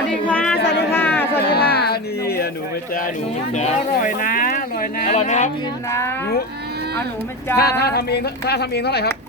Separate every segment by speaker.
Speaker 1: วัสดีค่ะสวัสดีค่ะสวัสดีค่ะ
Speaker 2: นี่หนูไม่จ้าหนูไม่จ้า
Speaker 1: อร่อยนะอร่อยนะ
Speaker 2: อร่อยไหมครับ
Speaker 1: กินนะ
Speaker 2: หนู
Speaker 1: เอาหนูไม่จ้า
Speaker 2: ถ้าทำเองเท่าไหร่ครับ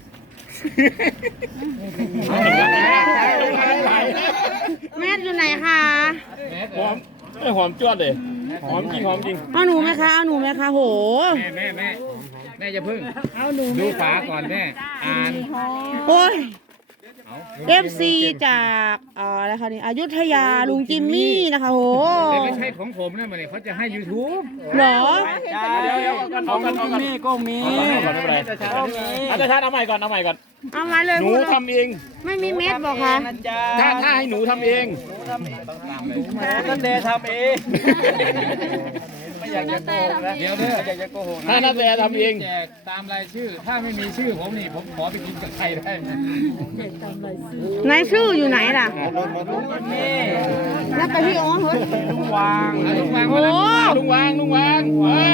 Speaker 1: แม่อยู่ไหนคะ
Speaker 2: หอมหอมจวดเลยหอมจริงหอมจริง
Speaker 1: เอาหนูไหมคะเอาหนูไหมคะโห
Speaker 3: แม่จะพึ่งดูฝาก่อนแม่อ่าน
Speaker 1: โอ้ยFC จากอะไรคะนี่อยุธยาลุงจิมมี่นะคะโห
Speaker 3: แต่ไม่ใช่ของผมนะมันเนี่ยเขาจะให้ YouTube
Speaker 1: เหรอ
Speaker 2: เดี๋ยวเอากัน
Speaker 1: ก็มี
Speaker 2: ก่อนไม่เป็นไรอาจารย์เอาใหม่ก่อนเอามาเลย หนูทำเอง
Speaker 1: ไม่มีเม็ดบอกคะ
Speaker 2: ถ้าให้หนูทำเอง
Speaker 4: นั่นเดทำเองไม่อยากจะโกหกนะ
Speaker 3: เดี๋ยวเด้อ
Speaker 4: อยากจะโกหกนะ
Speaker 2: ถ้าน้าแต่ทำเอง
Speaker 3: แจกตามรายชื่อ ถ้าไม่มีชื่อผมนี่ผมขอไปกินกับใครได้ไหม
Speaker 1: ไหนชื่ออยู่ไหนล่ะ
Speaker 4: นี่
Speaker 1: นับไปที่อ๋อเฮ้ย
Speaker 4: ลุงวาง
Speaker 3: ลุงวาง
Speaker 1: โอ้
Speaker 2: ลุงวางว้าว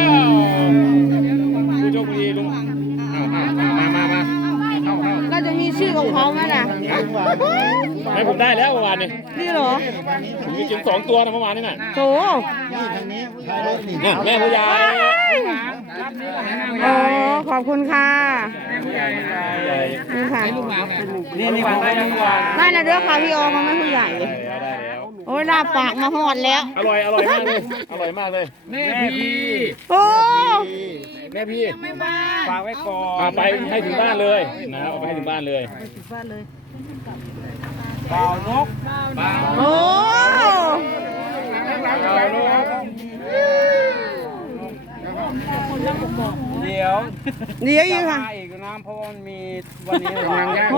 Speaker 2: ผู้โชคดีลุงมาเข้า
Speaker 1: เราจะมีชื่อของเขาไหมล่ะ
Speaker 2: ให้ผมได้แล้วเมื่อวานนี้
Speaker 1: นี่เหรอ
Speaker 2: ผมกิน2 ตัวนะเมื่อวานนี่น่ะ
Speaker 1: โถ
Speaker 2: แม่ผู้ใหญ่
Speaker 1: โอ้ขอบคุณค่ะนี่ค่ะ
Speaker 3: ลุงวางนะ
Speaker 4: นี่วางได้ลุงวาง
Speaker 1: ได้แล้วเด้อค่ะพี่โอเขาไม่ผู้ใหญ่
Speaker 2: ได้แล้ว
Speaker 1: โอ้ยลาปากมาหอดแล้ว
Speaker 2: อร่อยมากเลยอร่อยมากเลย
Speaker 3: แม่พี่
Speaker 1: โอ้
Speaker 2: แม่พี่
Speaker 4: ฝากไว้ก่อน
Speaker 2: ไปให้ถึงบ้านเลยนะครับเอาไปให้ถึงบ้านเลย
Speaker 4: เป่านก
Speaker 1: โอ้
Speaker 4: เดี๋ยว
Speaker 1: เดี๋ยวอีกค่ะ
Speaker 4: มาอีกนะเพราะว่ามันมีวันนี้วาง
Speaker 1: โอ้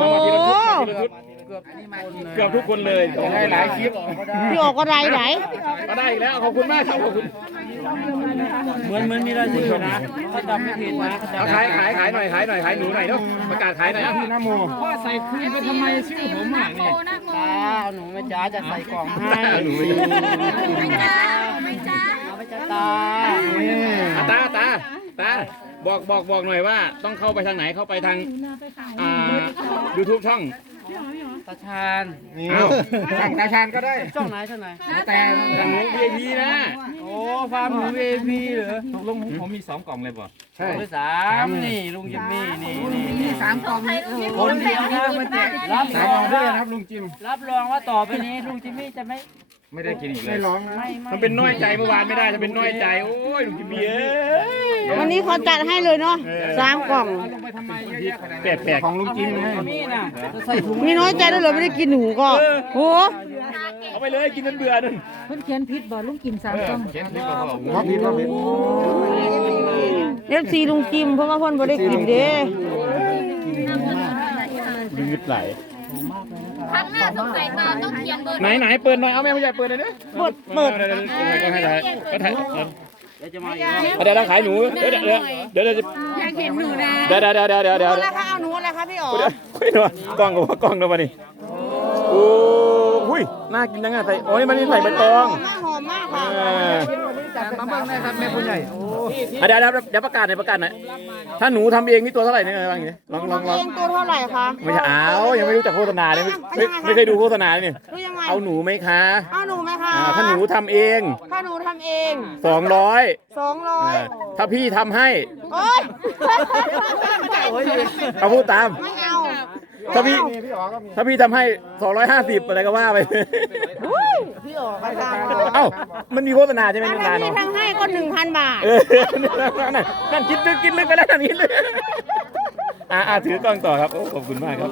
Speaker 2: เกือบทุกคนเลยได้หลายคลิป
Speaker 1: พี่โอก็ไรไหน
Speaker 2: ก็ได้อีกแล้วขอบคุณมากครับขอบคุณ
Speaker 4: เหมือนมีรายชื่อนะถ้าจำไม่ผิดนะ
Speaker 2: เอาขายหน่อยขายหนูหน่อยเนาะประกาศขายหน่อยพี่น้ำโม
Speaker 3: พ่อใส่คืนไปทำไมชื่อผมอ่ะเนี่ย
Speaker 4: ตาเอาหนูไม่จ้าจะใส่กล่องให้
Speaker 2: หนูไม่
Speaker 4: ไม่จ้าตา
Speaker 2: ตาบอกหน่อยว่าต้องเข้าไปทางไหนเข้าไปทางYouTube ช่อง
Speaker 4: ตาชาน
Speaker 2: อ้าวช่องตาชานก็ได้
Speaker 4: ช่องไหนช่องไหน
Speaker 2: แต่ทางหนู VIP นะ
Speaker 4: โอ้ฟาร์มหนู VIP เหรอ
Speaker 3: ตกลงผมมี2 กล่องเลยป่ะ
Speaker 2: ใช่
Speaker 4: ที่3นี่ลุงจิมมี่นี่3กล่องคนเดียวนะมันแจกรับ
Speaker 2: สามองด้วยนะครับลุงจิม
Speaker 4: รับรองว่าต่อไปนี้ลุงจิมมี่จะไม่
Speaker 3: ไม่ได้กินอีกเลย
Speaker 2: มันเป็นน้อยใจเมื่อวานไม่ได้จะเป็นน้อยใจโอ้ยลุงจิมเอ้ย
Speaker 1: วันนี้เขาจัดให้เลยเนาะ3 กล่อง
Speaker 3: ลงไปทำไมเยอะแยะขนาดนั้น
Speaker 2: แปลกของลุงจิมไง
Speaker 4: มีน่ะจะใส่ถุง
Speaker 1: มีน้อยใจด้วยเหรอไม่ได้กินหนูก็โห
Speaker 2: เอาไปเลยกินจนเบื่อนึง
Speaker 3: เขียนผิดก็บอก
Speaker 1: FC ลุงจิมเพราะว่าเพิ่นบ่ได้กินเด้
Speaker 2: ยืดไหล
Speaker 5: ครั้งหน้าสงสัยมาต้องเขียนเบอร์
Speaker 2: ไหนเปิดหน่อยเอาแม่ผู้ใหญ่เปิดหน่อยดิเปิดก็ให้ถ่ายก็ถ่าย
Speaker 4: เดี๋ยวจะมาอีกแล้ว
Speaker 2: เดี๋ยวเราขายหนูเดี๋ยวจะ
Speaker 5: อยากเห็นหนูนะ
Speaker 2: เดี๋ยว
Speaker 1: เอาละค่ะเอาหนูอะไรคะพี่อ๋อ
Speaker 2: คุยหน่อยกล้องกับกล้องนะมาดิโอ้หุ้ยน่ากินจังอ่ะใส่โอ้ยมันนี่ใส่ใบตอง
Speaker 1: หอมมากค่ะ
Speaker 4: มาเบิ่งได้ครับแม่ผู้ใหญ่โอ้
Speaker 2: เดี๋ยวประกาศหน่อยถ้าหนูทำเองนี่ตัวเท่าไหร่เนี่ยบางอย่างนี้ลอง
Speaker 1: เองตัวเท่าไหร่คะ
Speaker 2: ไม่ใช่ยังไม่รู้จักโฆษณาเลยไม่เคยดูโฆษณาเลย
Speaker 1: ดูยังไง
Speaker 2: เอาหนูไหมคะ
Speaker 1: เอาหนูไหมคะ
Speaker 2: ถ้าหนูทำเอง
Speaker 1: ถ้าหนูทำเอง
Speaker 2: 200
Speaker 1: 200
Speaker 2: ถ้าพี่ทำให้
Speaker 1: โอ๊ย
Speaker 2: เอาพูดตาม
Speaker 1: ไม่เอา
Speaker 2: ถ้าพี่ทำให้250อะไรก็ว่าไป
Speaker 1: อุ้ยพี่อ๋อก็ตาม
Speaker 2: เอ้ามันมีโฆษณาใช่ไหม
Speaker 1: ถ้า
Speaker 2: โฆษณา
Speaker 1: พี่
Speaker 2: เนาะ
Speaker 1: ทำให้ก็ 1,000 บาท
Speaker 2: นั่นคิดลึกไปแล้วนั่นคิดลึกถือกล้องต่อครับโอ้ขอบคุณมากครับ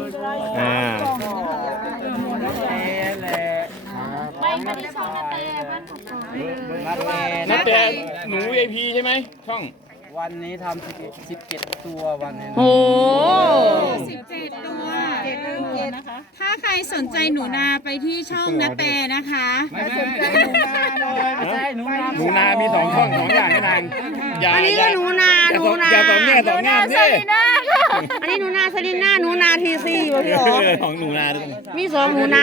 Speaker 5: ไปไม่ได้ช่องนาเต้บ้าน
Speaker 2: นั่นแต่หนู VIP ใช่ไหมช่อง
Speaker 4: วันนี้ทำ17ตัววันนี้
Speaker 1: โอ้
Speaker 5: 17 ตัวนะคะ ถ้าใครสนใจหนูนาไปที่ช่องนาเต้นะคะ
Speaker 4: ไม่สนใจหนูนาเลยไม่ใช่หนูนา
Speaker 2: หนูนามี2 ช่อง 2 อย่างให้นางอย่า
Speaker 1: อันนี้ก็หนูนาหนูนา
Speaker 2: อย่าสองแง่สิ
Speaker 1: อันนี้หนูนาสลิน่าหนูนาทีซีวะพี่อ๋อ
Speaker 2: ของหนูนาด้วย
Speaker 1: มี2หนูนา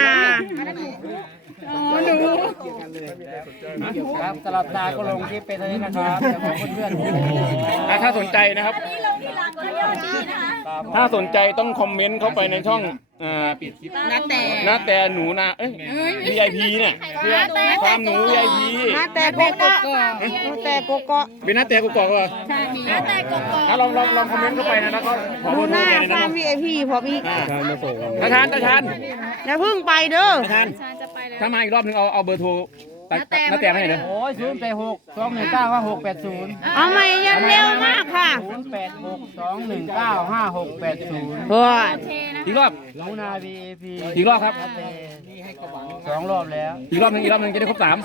Speaker 4: ครับสลับตาก็ลงที่เป็นเท่านี้นะครับเดี๋ยวของเพื่อนๆ
Speaker 2: ถ้าสนใจนะครับ
Speaker 5: นี่ลงที่รักก็เรียกดีนะคะ
Speaker 2: ถ้าสนใจต้องคอมเมนต์เข้าไปในช่อง
Speaker 5: นาแต่
Speaker 2: นาแต่หนูนาVIP เนี่ยฟาร์มหนู VIP
Speaker 1: นาแต่โกโก้นาแต่โกโก้
Speaker 2: เป็นนาแต่กูกอกเหรอ
Speaker 5: ใช่มีนาแต่กบ
Speaker 2: ลองคอมเมนต์เข้าไปนะแล้วก็ขอ
Speaker 1: ดู
Speaker 2: เบอร์
Speaker 1: ห
Speaker 2: โทร
Speaker 1: น้า
Speaker 2: แกเลย
Speaker 1: ฟา
Speaker 2: นะ
Speaker 1: ร์ม VIP พอพี่
Speaker 2: ตาชาน
Speaker 1: อย่าเพิ่งไปเด้อ
Speaker 2: ตาชานถ้ามาอีกรอบนึงเอาเบอร์โทรนาแต่ให้หน่อยเด้อ
Speaker 4: โอ้ย086-219-5680
Speaker 1: เอาใหม่ยันเร็วมากค่ะ
Speaker 4: 086-219-5680
Speaker 1: เฮ้ย
Speaker 2: อีกรอบ
Speaker 4: หนูนา VIP
Speaker 2: อีกรอบครับ
Speaker 4: 2 รอบแล้ว
Speaker 2: อีกรอบนึงจะได้ครบ3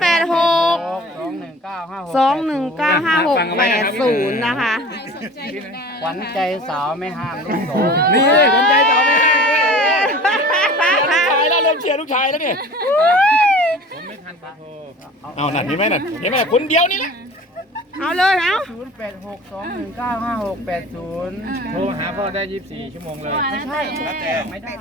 Speaker 1: 086 2195680นะคะ
Speaker 4: ขวัญใจสาวไม่ห้ามลูกสอง
Speaker 2: นี่คนใจต่อไหมเริ่มเชียร์ลูกชายแล้วเนี่ยเอานั่นเห็นไหมคนเดียวนี่แหละ
Speaker 1: เอาเลยเอา
Speaker 4: 086-219-5680
Speaker 3: โทรหาพ่อได้24 ชั่วโมงเลย
Speaker 4: ไม่ใช่
Speaker 3: ไม่ได้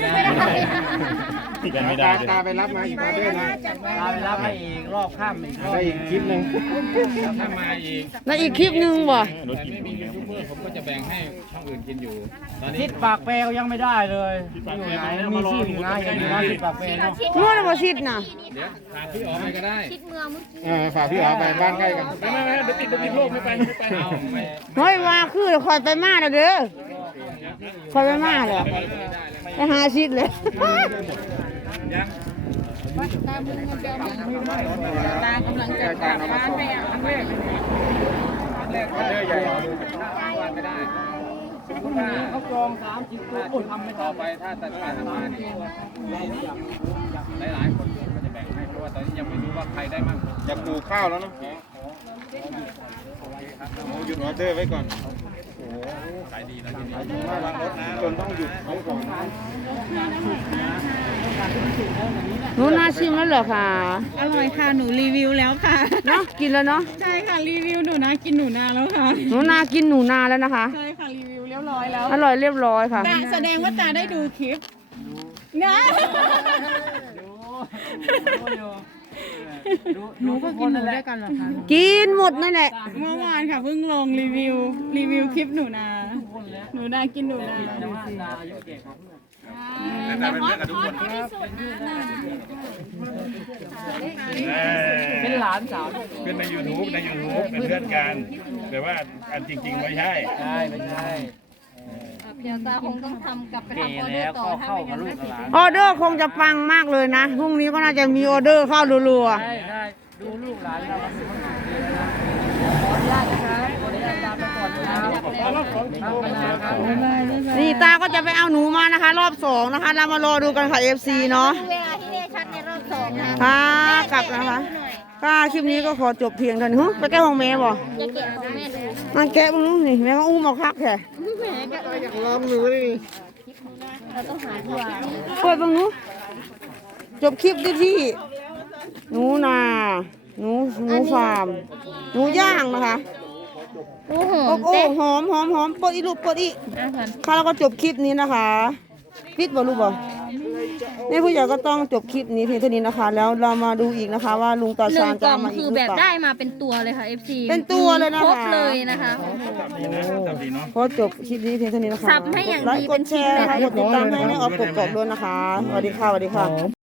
Speaker 2: ไม่ได้
Speaker 3: ตาไปรับมาอีกออเดอร์นะ
Speaker 4: ตามไปรับให้อีกรอบข้ามอีก
Speaker 3: ได้อีกคลิปหนึ่งถ้ามาอีก
Speaker 1: ในอีกคลิปหนึ่งบ่
Speaker 3: แต่ไม่มียูทูบเบอร์ผมก็จะแบ่งให้ช่องอื่นกินอยู่ ตอนนี้
Speaker 4: ทิศปากแปรก็ยังไม่ได้เลยอยู่ไหนมีชื่ออยู่นะยังอยู่นะทิศปากแปรเนาะ
Speaker 1: นวดมาสิทธิ์นะ
Speaker 3: เดี๋ยวถามพี่อ๋อไปก็ได้
Speaker 2: ฝากพี่อ๋อไปบ้านใกล้กันไม่เดี๋ยวติดโรคไม่ไป
Speaker 3: เอาไม่
Speaker 1: เฮ้ยว่าคือคอยไปมาแล้วเด้อคอยไปมาเลยไปหาสิทธิ์เลย
Speaker 5: ตากำลังจะกลับบ้านไปอ่ะ
Speaker 3: ออเดอร์ใหญ่วันไม่ได้สมมติว่า
Speaker 4: เขากรอง30ตัวคนทำไม่
Speaker 3: ต่
Speaker 4: ต่
Speaker 3: อ
Speaker 4: อ
Speaker 3: ไป
Speaker 4: ไป
Speaker 3: ถ้าตัดการทำมานี่หลายๆคนก็จะแบ่งให้เพราะว่าตอนนี้ยังไม่รู้ว่าใครได้มั่ง
Speaker 6: จะปลูกข้าวแล้วเนาะหยุดออเดอร์ไว้ก่อน
Speaker 3: ขายดีแล้วทีนี้
Speaker 6: จนต้องหยุดไว้ก่อน
Speaker 1: หนูน่าชิมแล้วเหรอคะ
Speaker 5: อร่อยค่ะหนูรีวิวแล้วค่ะ
Speaker 1: เนาะกินแล้วเนาะ
Speaker 5: ใช่ค่ะรีวิวหนูนากินหนูนาแล้วค่ะ
Speaker 1: หนูนากินหนูนาแล้วนะคะ
Speaker 5: ใช่ค่ะรีวิวเรียบร้อยแล้ว
Speaker 1: อร่อยเรียบร้อยค่ะ
Speaker 5: ตาแสดงว่าตาได้ดูคลิปนะ
Speaker 4: หนูก็กินหนูด้วยกันเหรอคะ
Speaker 1: กินหมดนั่นแหละ
Speaker 5: เมื่อวานค่ะเพิ่งลงรีวิวคลิปหนูนากินหนูนา
Speaker 4: เป็นหลานสาว
Speaker 6: เป็นใน YouTube เป็นเพื่อนกันแต่ว่าอันจริงๆไม่ใช่
Speaker 4: ใช่ไม่ใช่
Speaker 7: เพียวตาคงต้องทำกลับไป
Speaker 4: เก๋
Speaker 7: ทำออเดอ
Speaker 4: แล้ว
Speaker 7: ร์ต่อ
Speaker 4: ก็
Speaker 7: ถ้า
Speaker 4: เข้า
Speaker 7: ไม่
Speaker 4: กับ
Speaker 7: งั้น
Speaker 4: ลูกกับหลาน
Speaker 1: ออเดอร์คงจะปังมากเลยนะพรุ่งนี้ก็น่าจะมีออเดอร์เข้ารัว
Speaker 4: ใช่ใช่ดูลูกหลานเราก็มีความสุขดีนะขออนุญาตนะครับขออนุญาตตามไปก่อนนะครับ
Speaker 1: ๆนี่ตาก็จะไปเอาหนูมานะคะ รอบ2นะคะเรามารอดูกันค่ะ FC เนาะ
Speaker 7: เวลาที่แน่ชัดในรอบ2นะ
Speaker 1: ค่ะกลับนะคะก็คลิปนี้ก็ขอจบเพียงเท่านี้ไปแก้ห้องแม่บ่
Speaker 7: จะเก็บของแม่ดู
Speaker 1: มาแกะมึงนู้นนี่แม่ก็อุ้มเอาคักแท้
Speaker 7: เราต้องหาดีกว่า
Speaker 1: เปิดบังนู้นจบคลิปที่หนูนาหนูฟาร์มหนูย่างนะคะ
Speaker 7: โอ้โห
Speaker 1: โอ้หอมปดอีลูกปดอีค่ะแล้วก็จบคลิปนี้นะคะปิดบ่ลูกบ่ในผู้ใหญ่ก็ต้องจบคลิปนี้เพียงเท่านี้นะคะ แล้วเรามาดูอีกนะคะ ว่าลุงตา
Speaker 7: หนึ่
Speaker 1: ชาง ญ
Speaker 7: ก
Speaker 1: จะ
Speaker 7: ล่อง
Speaker 1: มาอี
Speaker 7: คื
Speaker 1: ก
Speaker 7: อ
Speaker 1: หรือ
Speaker 7: แบบ
Speaker 1: เปล่า
Speaker 7: ได้มาเป็นตัวเลยค่ะ FC
Speaker 1: เป็นตัวเลยนะคะ
Speaker 7: ครบเลยนะคะ
Speaker 1: ขอจบคลิปนี้เพียงเท่านี้นะคะ
Speaker 7: สับให้อย่างดี
Speaker 1: ไลค์กดแชร์นะคะกดติดตามให้แม่ออฟกดกรอบด้วยนะคะสวัสดีค่ะ